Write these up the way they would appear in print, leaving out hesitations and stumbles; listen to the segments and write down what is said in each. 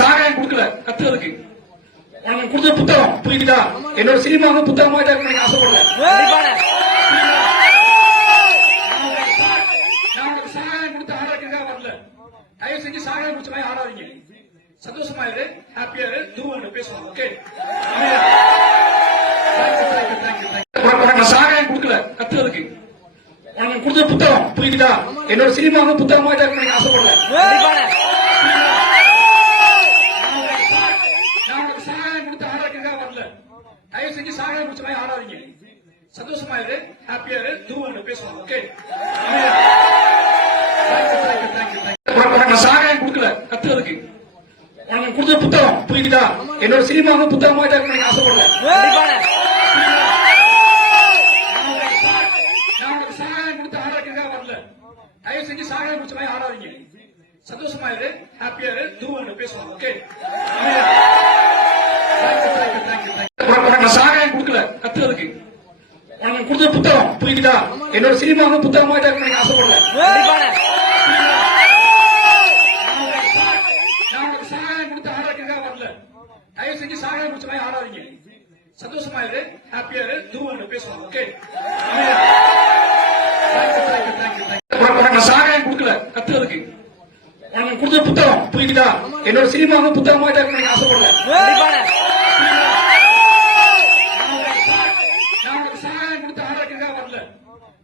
சாராயம் கொடுக்கல கத்துறதுக்கு கொடுத்த புத்தகம் புரியுதா? என்னோட சினிமாவும் புத்தகமா எனக்கு ஆசைப்படல. சாராயம் கொடுத்து ஆராய்க்கிறதா வரல. தயவு செஞ்சு சாராயம் குடிச்ச மாதிரி ஆடாதீங்க. சந்தோஷமா இரு, ஹாப்பியா இரு, துருவம் பேசுவாங்க. ஓகே, சாராயம் கொடுக்கல கத்துறதுக்கு கொடுத்த புத்தகம் புரியுதா? என்னோட சினிமாவும் புத்தகமா எனக்கு ஆசைப்படல. சாராயம் கொடுத்து ஆராய்க்கிறதா வரல. தயவு செஞ்சு சாராயம் குடிச்ச மாதிரி ஆடாதீங்க. சந்தோஷமா இரு, ஹாப்பியா இரு, துருவம் பேசுவாங்க. ஓகே, சாராயம் கொடுக்கல கத்துறதுக்கு கொடுத்த புத்தகம் புரியுதா? என்னோட சினிமாவும் புத்தகமா எனக்கு ஆசைப்படல. சாராயம் கொடுத்து ஆராய்க்கிறதா வரல. தயவு செஞ்சு சாராயம் குடிச்ச மாதிரி ஆடாதீங்க. சந்தோஷமா இரு, ஹாப்பியா இரு, துருவம் பேசுவாங்க. ஓகே, சாராயம் கொடுக்கல கத்துறதுக்கு கொடுத்த புத்தகம் புரியுதா? என்னோட சினிமாவும் புத்தகமா எனக்கு ஆசைப்படல. சாராயம் கொடுத்து ஆராய்க்கிறதா வரல. தயவு செஞ்சு சாராயம் குடிச்ச மாதிரி ஆடாதீங்க. சந்தோஷமா இரு, ஹாப்பியா இரு, துருவம் பேசுவாங்க. ஓகே, சாராயம் கொடுக்கல கத்துறதுக்கு கொடுத்த புத்தகம் புரியுதா? என்னோட சினிமாவும் புத்தகமா எனக்கு ஆசைப்படல. சாராயம் கொடுத்து ஆராய்க்கிறதா வரல.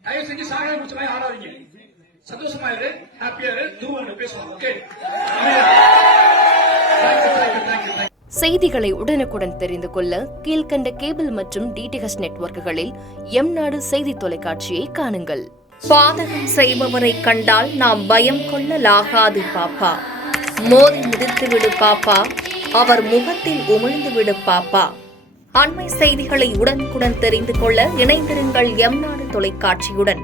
தயவு செஞ்சு சாராயம் குடிச்ச மாதிரி ஆடாதீங்க. சந்தோஷமா இரு, ஹாப்பியா இரு, துருவம் பேசுவாங்க. ஓகே, செய்திகளை உடனுக்குடன் தெரிந்து கொள்ள கீழ்கண்ட கேபிள் மற்றும் டிடிஎச் நெட்வொர்க்குகளில் எம் நாடு செய்தி தொலைக்காட்சியை காணுங்கள். பாதகம் செய்பவரை கண்டால் நாம் பயம் கொள்ளலாகாது பாப்பா. மோதி மிதித்துவிடு பாப்பா, அவர் முகத்தில் உமிழ்ந்துவிடு பாப்பா. அண்மை செய்திகளை உடனுக்குடன் தெரிந்து கொள்ள இணைந்திருங்கள் எம் நாடு தொலைக்காட்சியுடன்.